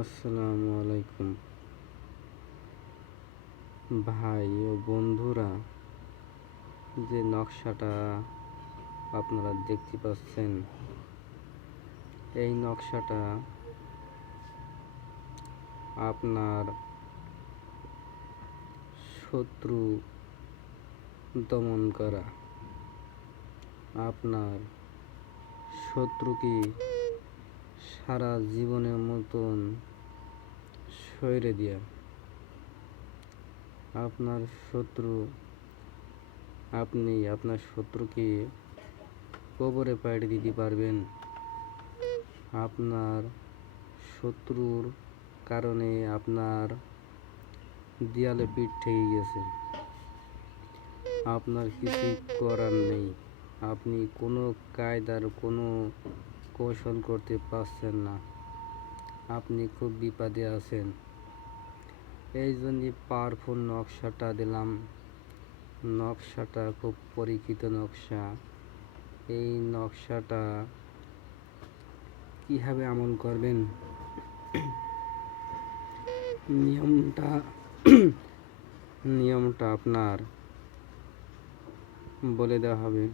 আসসালামু আলাইকুম ভাই ও বন্ধুরা, যে নকশাটা আপনারা দেখতে পাচ্ছেন, এই নকশাটা আপনার শত্রু দমন করা, আপনার শত্রুকে সারা জীবনের মতন সইরে দেয়া। আপনি আপনার শত্রুকে কবরে পাঠিয়ে দিতে পারবেন। আপনার শত্রুর কারণে আপনার দেয়ালে পিঠ ঠেকে গেছে, আপনার কিছু করার নেই। আপনি কোনো কায়দার কোনো কৌশল করতে পারছেন না, আপনি খুব বিপদে আছেন। এই জন্য পাওয়ারফুল নকশাটা দিলাম। নকশাটা খুব পরীক্ষিত নকশা। এই নকশাটা কীভাবে আমল করবেন, নিয়মটা আপনার বলে দেওয়া হবে।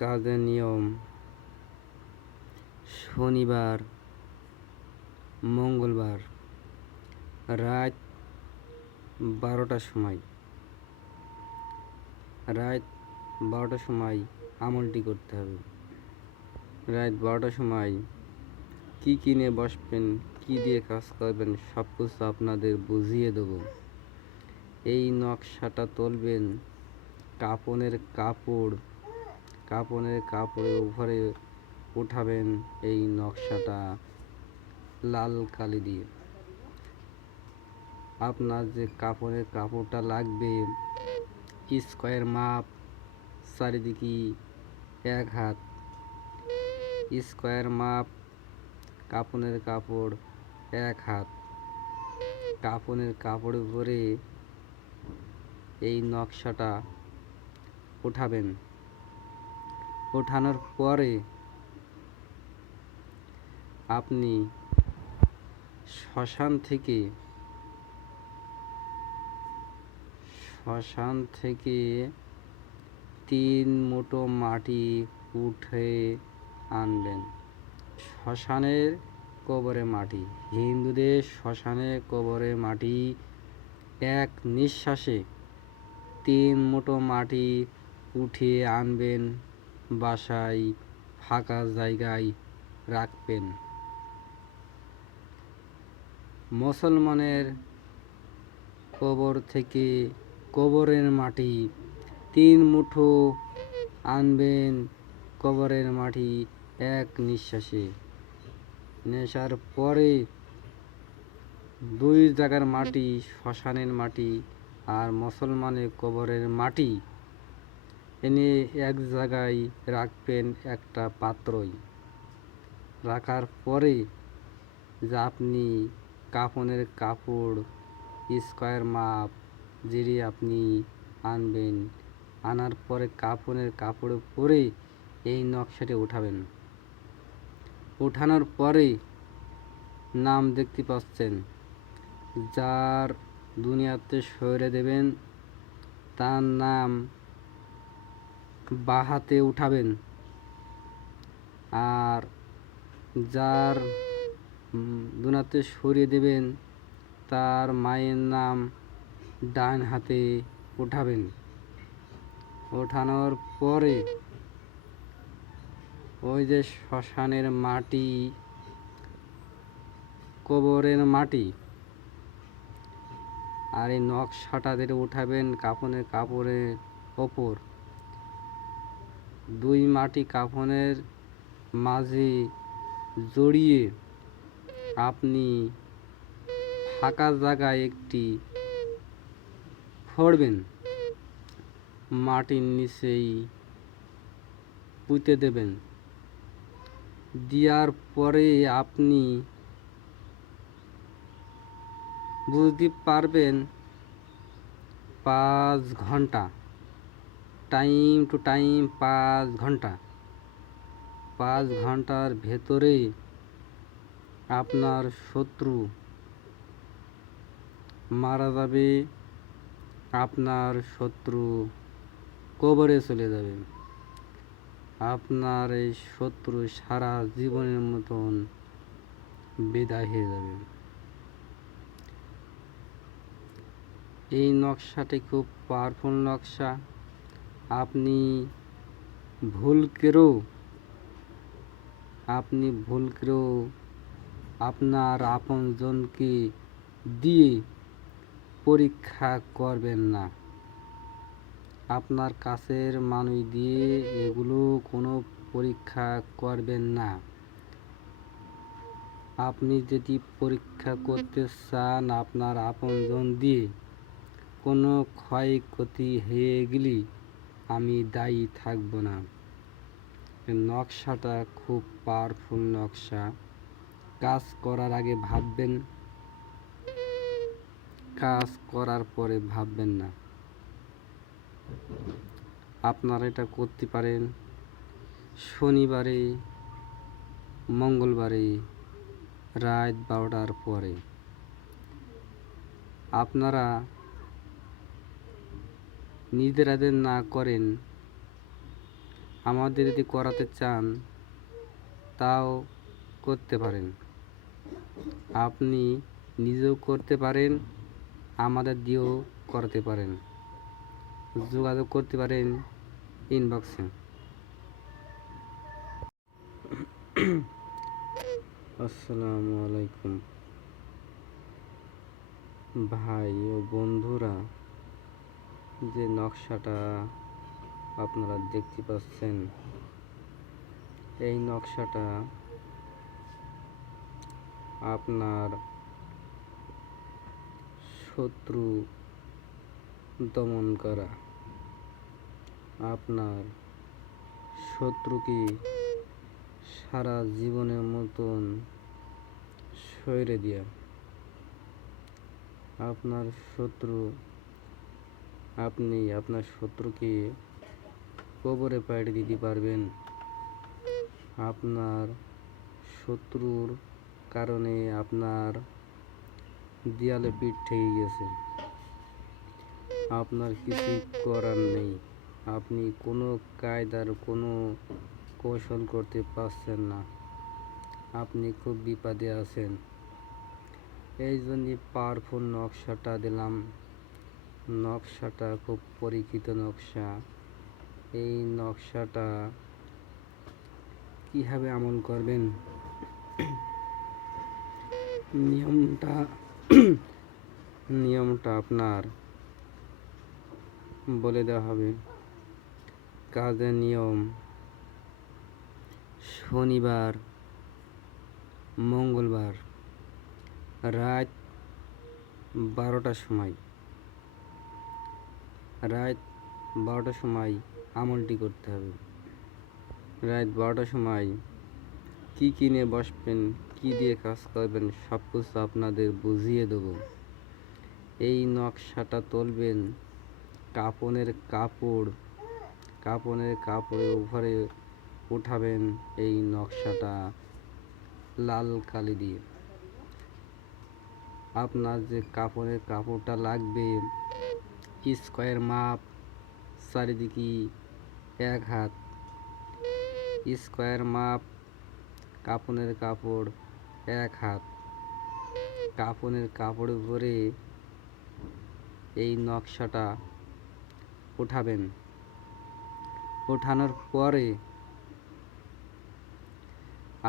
কাজের নিয়ম: শনিবার, মঙ্গলবার রাত 12টার সময় আমলটি করতে হবে। রাত 12টার সময় কী কিনে বসবেন, কী দিয়ে কাজ করবেন, সব কিছু আপনাদের বুঝিয়ে দেব। এই নকশাটা তুলবেন, কাপড়ের কাপড়ের উপরে উঠাবেন এই নকশাটা লাল কালি দিয়ে। আপনার যে কাপড়ের কাপড়টা লাগবে, স্কোয়ার মাপ, চারিদিকে 1 হাত স্কোয়ার মাপ, কাপড়ের কাপড় 1 হাত। কাপড়ের কাপড়ের উপরে এই নকশাটা উঠাবেন। ওঠানোর পরে আপনি শ্মশান থেকে 3 মুঠো মাটি উঠে আনবেন। শ্মশানের কবরে মাটি, হিন্দুদের শ্মশানে কবরে মাটি এক নিঃশ্বাসে 3 মুঠো মাটি উঠিয়ে আনবেন। বাসায় ফাঁকা জায়গায় রাখবেন। মুসলমানের কবর থেকে কবরের মাটি 3 মুঠো আনবেন। কবরের মাটি এক নিঃশ্বাসে নেশার পরে 2 জায়গার মাটি, শ্মশানের মাটি আর মুসলমানের কবরের মাটি এনে এক জায়গায় রাখবেন, একটা পাত্রই। রাখার পরে যে আপনি কাপড়ের কাপড় স্কোয়ার মাপ যেটি আপনি আনবেন, আনার পরে কাপড়ের কাপড়ে পরে এই নকশাটি উঠাবেন। উঠানোর পরে নাম দেখতে পাচ্ছেন, যার দুনিয়াতে সইরে দেবেন তার নাম বাঁ হাতে উঠাবেন, আর যার দুনিয়াতে সরিয়ে দেবেন তার মায়ের নাম ডান হাতে উঠাবেন। ওঠানোর পরে ওই যে শ্মশানের মাটি, কবরের মাটি আর এই নকশাটা দিয়ে উঠাবেন কাপড়ের ওপর। 2 মাটি কাফনের মাঝে জড়িয়ে আপনি ফাঁকা জায়গায় একটি ফোড়বেন, মাটির নিচেই পুঁতে দেবেন। দেওয়ার পরে আপনি বুঝতে পারবেন 5 ঘন্টা, টাইম টু টাইম 5 ঘন্টার ভেতরে আপনার শত্রু মারা যাবে, আপনার শত্রু কবরে চলে যাবে। আপনার এই শত্রু সারা জীবনের মতন বিদায় হয়ে যাবে। এই নকশাটি খুব পাওয়ারফুল নকশা। আপনি ভুল করেও আপনার আপনজনকে দিয়ে পরীক্ষা করবেন না। আপনার কাছের মানুষ দিয়ে এগুলো কোনো পরীক্ষা করবেন না। আপনি যদি পরীক্ষা করতে চান আপনার আপনজন দিয়ে কোনো ক্ষয়ক্ষতি হয়ে গেলে আমি দায়ী থাকব না। নকশাটা খুব পাওয়ারফুল নকশা। কাজ করার আগে ভাববেন, কাজ করার পরে ভাববেন না। আপনারা এটা করতে পারেন শনিবারে, মঙ্গলবারে রাত 12টার পরে। আপনারা নিজেরা যদি না করেন, আমাদের যদি করাতে চান তাও করতে পারেন। আপনি নিজেও করতে পারেন, আমাদের দিয়েও করাতে পারেন। যোগাযোগ করতে পারেন ইনবক্সে। আসসালামু আলাইকুম ভাই ও বন্ধুরা, যে নকশাটা আপনারা দেখতে পাচ্ছেন, এই নকশাটা আপনার শত্রু দমন করা, আপনার শত্রুকে সারা জীবনের মতন সইরে দেয়া। আপনি আপনার শত্রুকে কবরে পাঠিয়ে দিতে পারবেন। আপনার শত্রুর কারণে আপনার দেয়ালে পিঠ ঠেকে গেছে, আপনার কিছু করার নেই। আপনি কোনো কায়দার কোনো কৌশল করতে পারছেন না, আপনি খুব বিপদে আছেন। এই জন্যে পাওয়ারফুল নকশাটা দিলাম। নকশাটা খুব পরীক্ষিত নকশা। এই নকশাটা কীভাবে আমল করবেন, নিয়মটা আপনার বলে দেওয়া হবে। কাজের নিয়ম: শনিবার, মঙ্গলবার রাত 12টার সময় আমলটি করতে হবে। রাত 12টার সময় কী কিনে বসবেন, কী দিয়ে কাজ করবেন, সব কিছু আপনাদের বুঝিয়ে দেবো। এই নকশাটা তুলবেন কাপড়ের কাপড়ের উপরে উঠাবেন এই নকশাটা লাল কালি দিয়ে। আপনার যে কাপড়ের কাপড়টা লাগবে, স্কোয়ার মাপ, চারিদিকে 1 হাত স্কোয়ার মাপ, কাপড়ের কাপড় 1 হাত। কাপড়ের কাপড়ের উপরে এই নকশাটা উঠাবেন। ওঠানোর পরে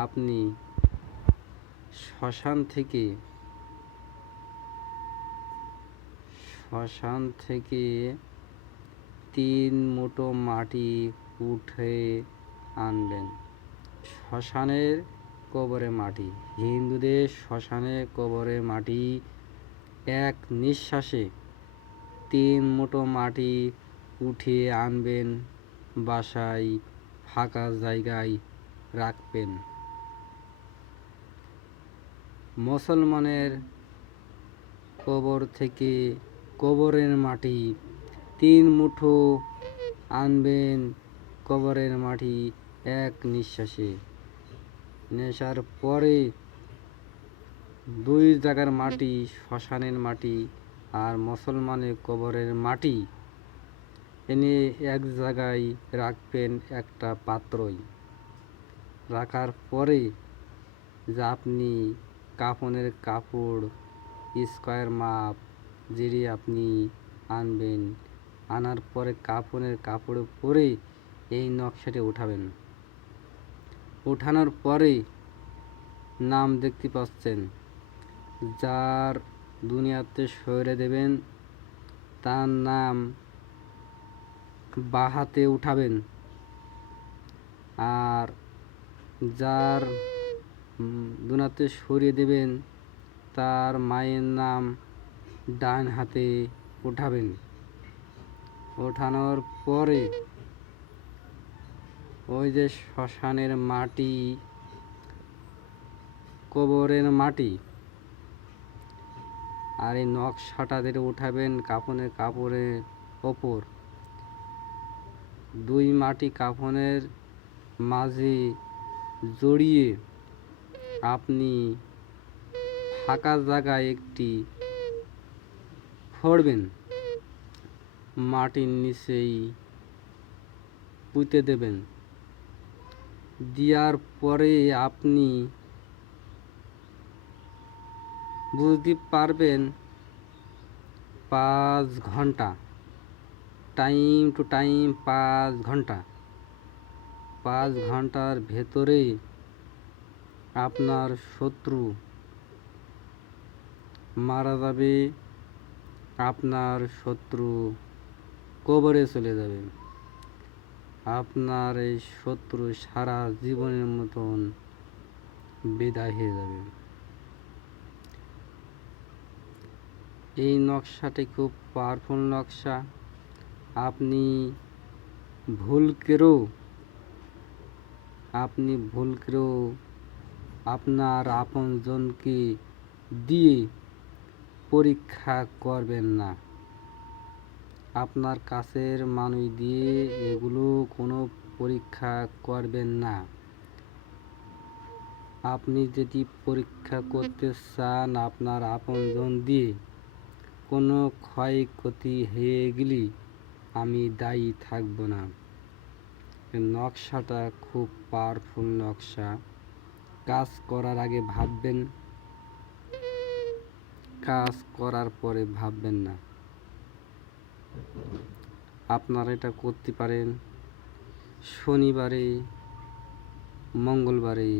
আপনি শ্মশান থেকে 3 মুঠো মাটি উঠে আনবেন। শ্মশানের কবরে মাটি, হিন্দুদের শ্মশানে কবরে মাটি এক নিঃশ্বাসে 3 মুঠো মাটি উঠিয়ে আনবেন, বাসায় ফাঁকা জায়গায় রাখবেন। মুসলমানের কবর থেকে কবরের মাটি 3 মুঠো আনবেন, কবরের মাটি এক নিঃশ্বাসে নেশার পরে দুই জায়গার মাটি, শ্মশানের মাটি আর মুসলমানের কবরের মাটি এনে এক জায়গায় রাখবেন একটা পাত্রই। রাখার পরে যে আপনি কাফনের কাপড় স্কোয়ার মাপ যেটি আপনি আনবেন, আনার পরে কাফনের কাপড়ে পরে এই নকশাটি উঠাবেন। উঠানোর পরে নাম দেখতে পাচ্ছেন, যার দুনিয়াতে সরে দেবেন তার নাম বাঁ হাতে উঠাবেন, আর যার দুনিয়াতে সরিয়ে দেবেন তার মায়ের নাম ডান হাতে উঠাবেন। ওঠানোর পরে ওই যে শ্মশানের মাটি, কবরের মাটি আর এই নকশাটা যেটা উঠাবেন কাফনের কাপড়ের ওপর, দুই মাটি কাফনের মাঝে জড়িয়ে আপনি ফাঁকা জায়গায় একটি ফোড়বেন, মাটির নিচেই পুঁতে দেবেন। দেওয়ার পরে আপনি বুঝতে পারবেন 5 ঘন্টা, টাইম টু টাইম 5 ঘন্টা। 5 ঘন্টার ভেতরে আপনার শত্রু মারা যাবে, আপনার শত্রু কবরে চলে যাবে, আপনার এই শত্রু সারা জীবনের মতন বিদায় হয়ে যাবে। এই নকশাটি খুব পাওয়ারফুল নকশা। আপনি ভুল করেও আপনার আপনজনকে দিয়ে পরীক্ষা করবেন না। আপনার কাছের মানুষ দিয়ে এগুলো কোনো পরীক্ষা করবেন না। আপনি যদি পরীক্ষা করতে চান আপনার আপনজন দিয়ে, কোনো ক্ষয়ক্ষতি হয়ে গেলে আমি দায়ী থাকব না। নকশাটা খুব পাওয়ারফুল নকশা। কাজ করার আগে ভাববেন, কাজ করার পরে ভাববেন না। আপনারা এটা করতে পারেন শনিবারে, মঙ্গলবারে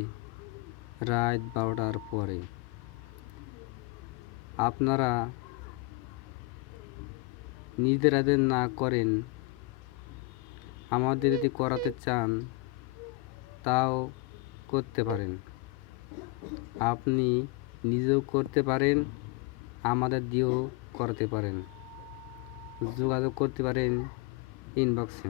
রাত 12টার পরে। আপনারা নিজেরা যদি না করেন, আমাদের যদি করাতে চান তাও করতে পারেন। আপনি নিজেও করতে পারেন, আমাদের দিয়েও করাতে পারেন। যোগাযোগ করতে পারেন ইনবক্সে।